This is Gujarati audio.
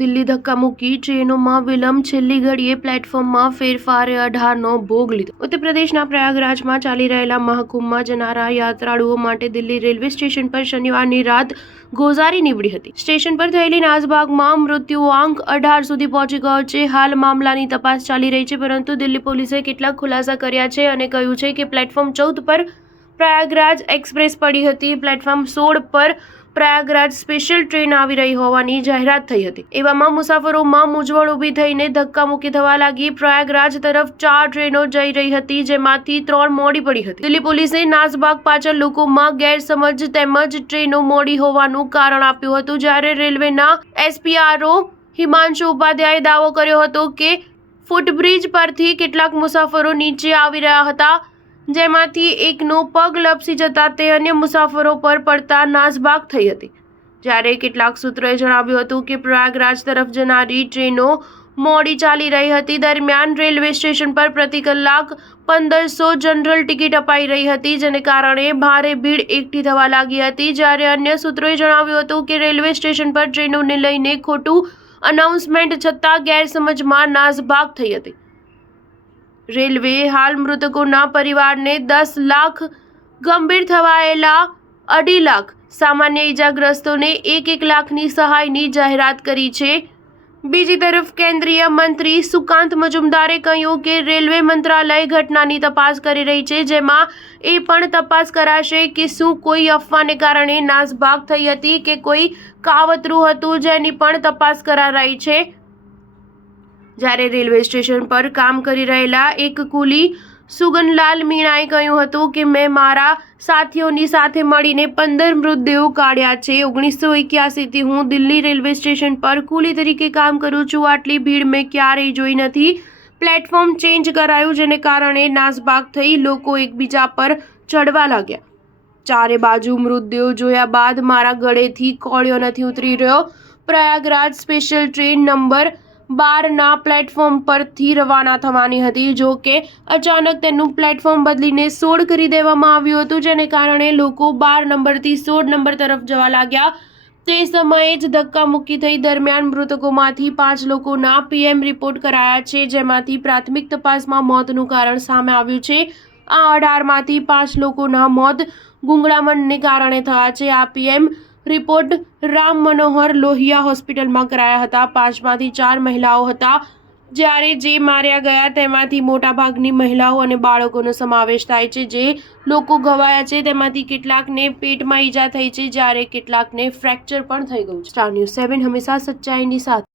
દિલ્હી ધક્કામુક્કી, ટ્રેનોમાં વિલંબ, છેલ્લી ઘડીએ પ્લેટફોર્મમાં ફેરફારે 18નો ભોગ લીધો. ઉત્તર પ્રદેશના પ્રયાગરાજમાં ચાલી રહેલા મહાકુંભમાં જનારા યાત્રાળુઓ માટે દિલ્હી રેલવે સ્ટેશન પર શનિવારની રાત ગોઝારી નીવડી હતી. સ્ટેશન પર થયેલી નાસભાગમાં મૃત્યુઆંક 18 સુધી પહોંચી ગયો છે. હાલ મામલાની તપાસ ચાલી રહી છે, પરંતુ દિલ્હી પોલીસે કેટલાક ખુલાસા કર્યા છે અને કહ્યું છે કે પ્લેટફોર્મ 14 પર પ્રયાગરાજ એક્સપ્રેસ પડી હતી. પ્લેટફોર્મ 16 પર પ્રયાગરાજ સ્પેશિયલ ટ્રેન આવી રહી હોવાની જાહેરાત થઈ હતી. એવામાં મુસાફરોમાં મૂંઝવણ ઊભી થઈને ધક્કામુક્કી થવા લાગી. પ્રયાગરાજ તરફ 4 ટ્રેનો જઈ રહી હતી, જેમાંથી 3 મોડી પડી હતી. દિલ્હી પોલીસે નાસભાગ પાછળ લોકોમાં ગેરસમજ તેમજ ટ્રેનો મોડી હોવાનું કારણ આપ્યું હતું. જ્યારે રેલવેના એસપીઆરઓ હિમાંશુ ઉપાધ્યાયે દાવો કર્યો હતો કે ફૂટબ્રિજ પરથી કેટલાક મુસાફરો નીચે આવી રહ્યા હતા, જેમાંથી એકનો પગ લપસી જતા તે અન્ય મુસાફરો પર પડતા નાસભાગ થઈ હતી. જ્યારે કેટલાક સૂત્રોએ જણાવ્યું હતું કે પ્રયાગરાજ તરફ જનારી ટ્રેનો મોડી ચાલી રહી હતી. દરમિયાન રેલવે સ્ટેશન પર પ્રતિ કલાક 1500 જનરલ ટિકિટ અપાઈ રહી હતી, જેને કારણે ભારે ભીડ એકઠી થવા લાગી હતી. જ્યારે અન્ય સૂત્રોએ જણાવ્યું હતું કે રેલવે સ્ટેશન પર ટ્રેનોને લઈને ખોટું અનાઉન્સમેન્ટ છતાં ગેરસમજમાં નાસભાગ થઈ હતી. રેલવેએ હાલ મૃતકોના પરિવારને 10 લાખ, ગંભીર થવાયેલા 2.5 લાખ, સામાન્ય ઈજાગ્રસ્તોને 1 લાખની સહાયની જાહેરાત કરી છે. બીજી તરફ કેન્દ્રીય મંત્રી સુકાંત મજુમદારે કહ્યું કે રેલવે મંત્રાલય ઘટનાની તપાસ કરી રહી છે, જેમાં એ પણ તપાસ કરાશે કે શું કોઈ અફવાને કારણે નાસભાગ થઈ હતી કે કોઈ કાવતરું હતું, જેની પણ તપાસ કરાઈ છે. જ્યારે રેલવે સ્ટેશન પર કામ કરી રહેલા એક કુલી સુગનલાલ મીણાએ કહ્યું હતું કે મેં મારા સાથીઓની સાથે મળીને 15 મૃતદેહો કાઢ્યા છે. 1981થી હું દિલ્હી રેલવે સ્ટેશન પર કુલી તરીકે કામ કરું છું. આટલી ભીડ મેં ક્યારેય જોઈ નથી. પ્લેટફોર્મ ચેન્જ કરાયું, જેને કારણે નાસભાગ થઈ લોકો એકબીજા પર ચડવા લાગ્યા. ચારે બાજુ મૃતદેહો જોયા બાદ મારા ગળેથી કોળિયો નથી ઉતરી રહ્યો. પ્રયાગરાજ સ્પેશિયલ ટ્રેન નંબર 12ના પ્લેટફોર્મ પરથી રવાના થવાની હતી. જો કે અચાનક તેનું પ્લેટફોર્મ બદલીને 16 કરી દેવામાં આવ્યું હતું, જેને કારણે લોકો 12 નંબરથી 16 નંબર તરફ જવા લાગ્યા. તે સમયે જ ધક્કામુક્કી થઈ. દરમિયાન મૃતકોમાંથી 5 લોકોના પીએમ રિપોર્ટ કરાયા છે, જેમાંથી પ્રાથમિક તપાસમાં મોતનું કારણ સામે આવ્યું છે. આ 18માંથી 5 લોકોના મોત ગૂંગળામણને કારણે થયા છે. આ પીએમ રિપોર્ટ રામ મનોહર લોહિયા હોસ્પિટલમાં કરાયા હતા. 5માંથી 4 મહિલાઓ હતા, જ્યારે જે માર્યા ગયા તેમાંથી મોટાભાગની મહિલાઓ અને બાળકોનો સમાવેશ થાય છે. જે લોકો ઘવાયા છે તેમાંથી કેટલાકને પેટમાં ઈજા થઈ છે, જ્યારે કેટલાકને ફ્રેક્ચર પણ થઈ ગયું છે. સ્ટાર ન્યૂઝ 7 હંમેશા સચ્ચાઈની સાથે.